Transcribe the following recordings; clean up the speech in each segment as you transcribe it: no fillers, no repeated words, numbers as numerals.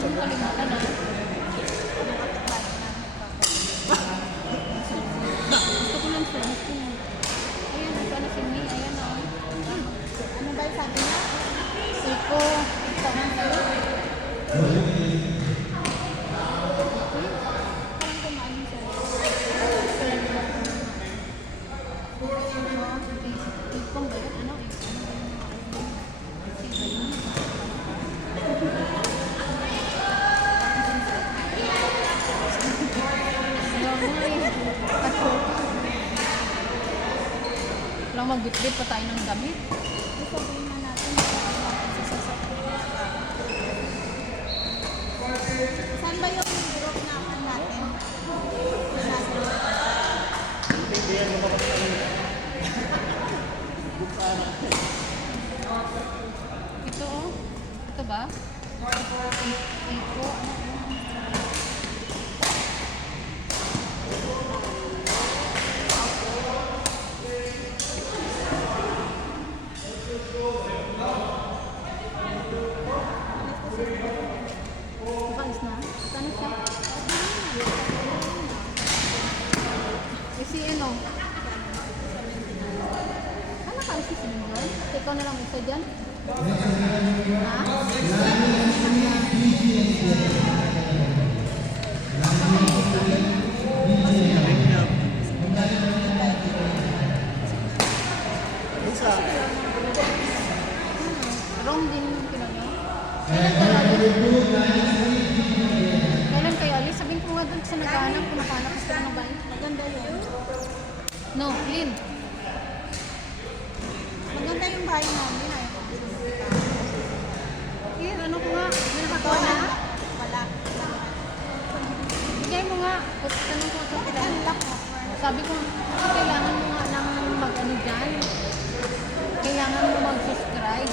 huwag mo kalimutan ha. Gusto ko ng friends ko. Ayan, ito na si May. Ayan o. Ano ba yung sabi niya? Siko. Ito na sa'yo. Parang kumain siya. Ipong ba yun? Ano? Lang magbitbit pa tayo ng damit. Sabihin na natin sa sasakyan. Saan ba yung group naman natin? Ito oh. Ito ba? Ito. Bukas na? Saan na siya? Eh si ano? Ano ka si Siningol? Ikaw na lang isa dyan? Ha? Wrong din yung pinanyo. Kailan kayo alis? Sabihin ko nga doon sa naghahanap kung nakahanap gusto ko ng bahay. Maganda yun. No, Lynn. Maganda yung bahay namin. Eh, ano ko nga? May nakatawa na? Wala. Bigay mo nga. Tanong ko sa Bakit kailangan. unlock mo? Sabi ko, kailangan mo nga ng mag-ano dyan. Kailangan mo mag-subscribe.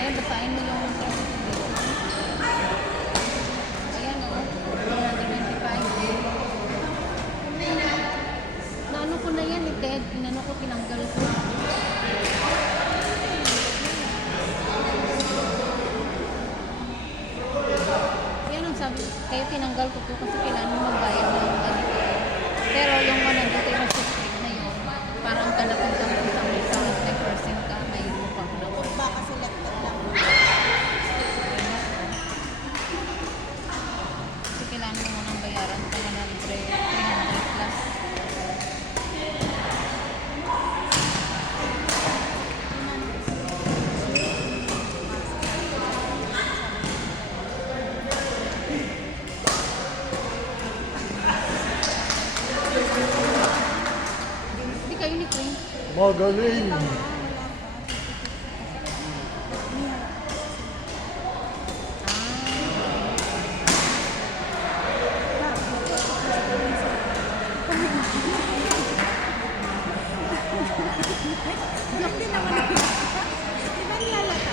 Ayan, basahin mo yung terms and conditions. Ayan o, 195. Naano ko na yan, Ted. Inano ko, tinanggal ko. Yan ang sabi, kaya tinanggal ko to kasi kailangan mo magbayad ng ganito. Pero yung 100 yung subscribe na yun, parang kalating sa isang 10% ka, may mukha ko na ko. Baka selected lang. Kasi kailangan mo munang bayaran pa 300 plus. Hindi kayo ni Queen. Magaling! Hindi naman ako. Di ba nilalata?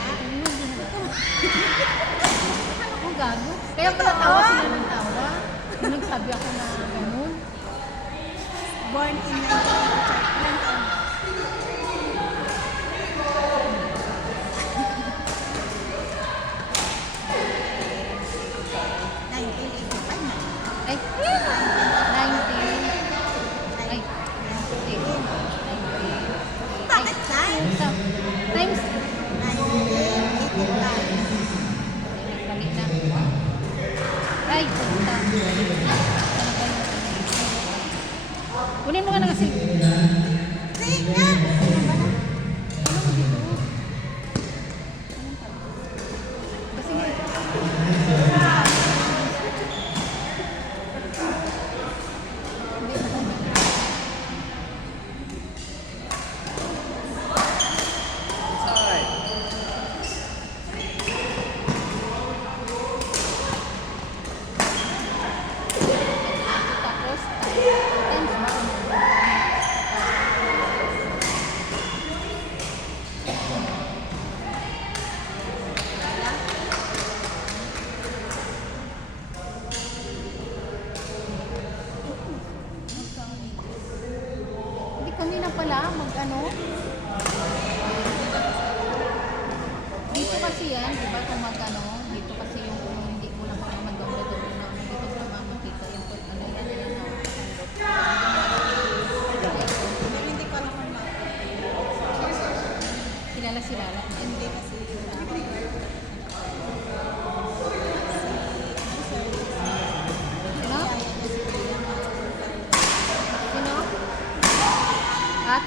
Ako gago. Kaya pala tawa sila ng tawa. Nung nagsabi ako na ganun. Born in 1985. Ilang taon? Ay, 19. Ay, 19. Bakit nine? Times. 1985. Nagpalit na. Ay, puta. Kunin mo ka na kasi. Sige nga! Ano mo dito? Kasi tapos, times mo. Hindi kami na pala mag-ano. Dito kasi yan, di ba, kung mag-ano, dito kasi yung kung hindi mo lang kaya mag-doble-doble na, dito sa mga makita yung put, ano yan, Pero hindi pa naman kilala. hindi kasi Sino? kaya niya si Kuya. Sino? At?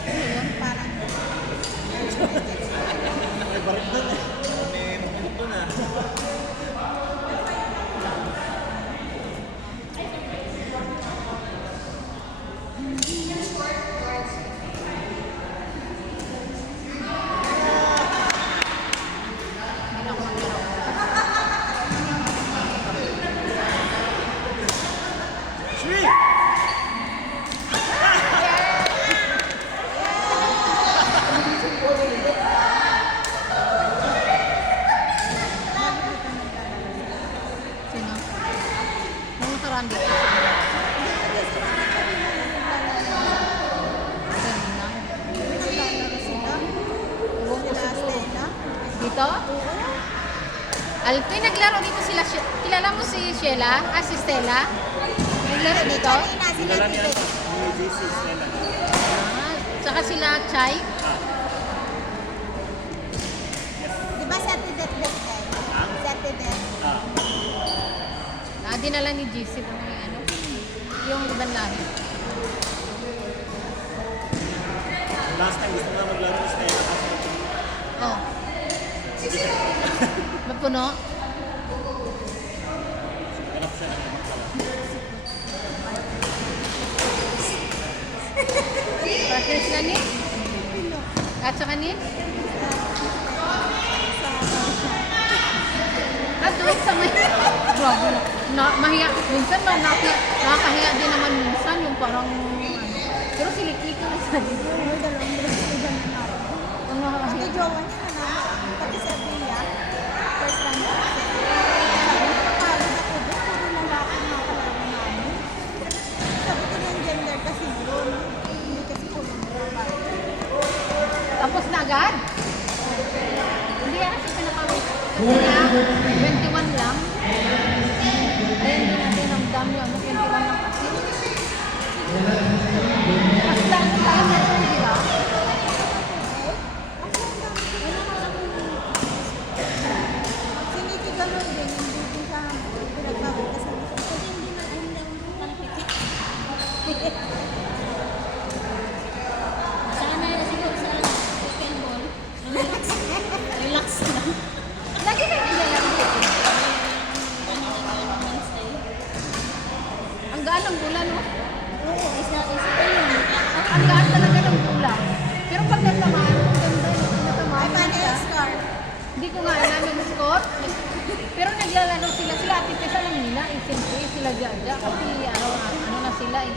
Ano yun? Parang May barit doon eh. May makulog doon ah. Hindi na ako maglaro. Sweet! Sino? Nung nakaraan dito. Kanina. naglalaro sila. Ewan ko Sila siguro. Stella. Dito? Alpin, naglaro dito sila. Kilala mo si Sheila? Ah, si Stella? Naglaro dito? Kanina sila Kilala niya Tite. ni JC Stella. Ah, tsaka sila Chay? Di ba sa Tite Dete? Sa Tite. Ah. Ah, dinala ni GC yung ano? Yung ibang lahi. Last time gusto na maglaro ni Stella kasi Oh. Mapuno? hanap siya ng ibang pala. Partners na ni? At saka ni? At doon sa may... Grabe na. Mahiya. Minsan nakakahiya din naman minsan yung parang... Ano. Pero silikiko na sa dito. Oo, dalawang beses ko dyan na ako. Ang nakakahiya. Ito jowa niya na naman. Pati sa Bia. First time ko. Sabi ko, kapagod ako doon. Puro lalaki na kalaro namin. Sabi ko yung gender kasi doon. Hindi kasi puro babae. Tapos na agad? Hindi yan kasi pinapawit. Kasi nga, 21 lang. Ay, hindi natin ang dami ano, 21 lang kasi. Mas lang yung tayo na ito, di ba? Si Nikki ganun din. Hindi din siya pinagbawal kasi hindi na malapit. Sana siguro sa weekend ball, relax lang. Lagi kayo nilalaro dito. Ano lang yun, Wednesday. Ang gaan ng bola, no? Oo, isa pa yun. Ang gaan talaga ng bola. Pero pag natamaan, ang ganda yung Ay, natamaan paano siya. yung score? Hindi ko nga alam yung score. Pero naglalaro sila. Sila Ate Tess alam nila. Eh, siyempre, sila Jaja. Kasi ano na sila eh.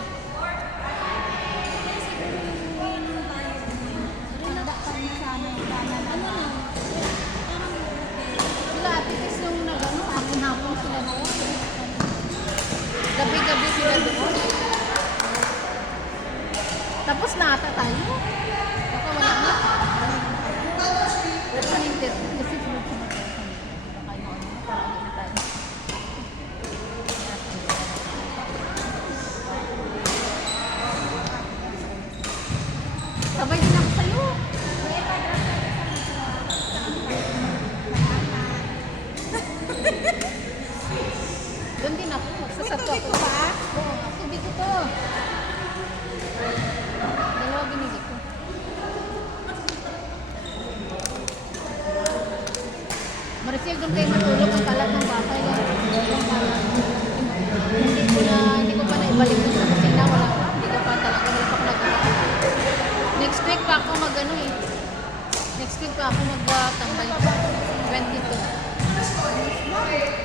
Handa kami sa ano yung kanan. Ano na? Sila Ate Tess yung nag-ano, hapon-hapon sila doon. Gabi-gabi sila doon. Tapos na ata tayo. Baka wala na. Pero panintir. Kasi sunod-sunod tayo sa nito. Baka yung ano, para ulit na tayo. Sabay din ako sa'yo. Doon din ako. Magsasato Tubig ako. ko ba? Oo, tubig ko to. Dalawa binili ko. Maricel, doon kayo matulog ang kalat ng baka yan. Hindi ko pa naibalik doon sa kusina. Wala pa. Hindi ko pa talaga. Wala pa ako nagawa. Next week pa ako mag-ano eh. Next week pa ako magtambay. 22.